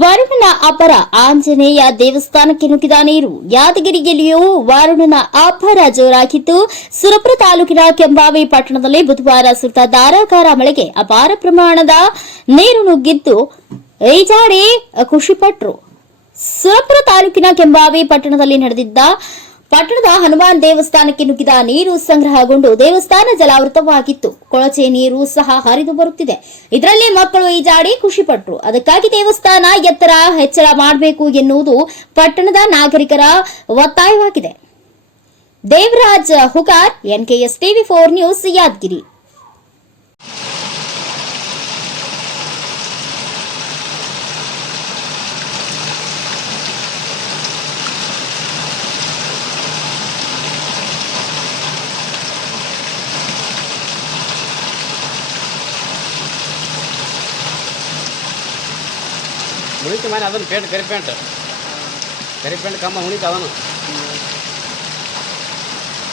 ವರುಣನ ಅಪರ ಆಂಜನೇಯ ದೇವಸ್ಥಾನಕ್ಕೆ ನುಗ್ಗಿದ ನೀರು. ಯಾದಗಿರಿಯಲ್ಲಿಯೂ ವರುಣನ ಅಪರ ಜೋರಾಗಿದ್ದು ಸುರಪುರ ತಾಲೂಕಿನ ಕೆಂಬಾವಿ ಪಟ್ಟಣದಲ್ಲಿ ಬುಧವಾರ ಸುರಿದ ಧಾರಾಕಾರ ಮಳೆಗೆ ಅಪಾರ ಪ್ರಮಾಣದ ನೀರು ನುಗ್ಗಿದ್ದು, ಈಜಾಡಿ ಖುಷಿಪಟ್ಟರು ಸುರಪುರ ತಾಲೂಕಿನ ಕೆಂಬಾವಿ ಪಟ್ಟಣದಲ್ಲಿ ನಡೆದಿದ್ದ ಪಟ್ಟಣದ ಹನುಮಾನ್ ದೇವಸ್ಥಾನಕ್ಕೆ ನುಗ್ಗಿದ ನೀರು ಸಂಗ್ರಹಗೊಂಡು ದೇವಸ್ಥಾನ ಜಲಾವೃತವಾಗಿತ್ತು. ಕೊಳಚೆ ನೀರು ಸಹ ಹರಿದು ಬರುತ್ತಿದೆ. ಇದರಲ್ಲಿ ಮಕ್ಕಳು ಈಜಾಡಿ ಖುಷಿಪಟ್ಟರು ಅದಕ್ಕಾಗಿ ದೇವಸ್ಥಾನ ಎತ್ತರ ಹೆಚ್ಚಳ ಮಾಡಬೇಕು ಎನ್ನುವುದು ಪಟ್ಟಣದ ನಾಗರಿಕರ ಒತ್ತಾಯವಾಗಿದೆ. Devaraj Hugar NKS TV four news, Yadagiri. ಮುಳಿತು ಮನೆ ಅದನ್ನು ಪೇಂಟ್ ಕರಿ ಪೇಂಟ್. ಕರಿ ಪೇಂಟ್ ಕಮ್ಮ ಮುಳಿತು ಅದನ್ನು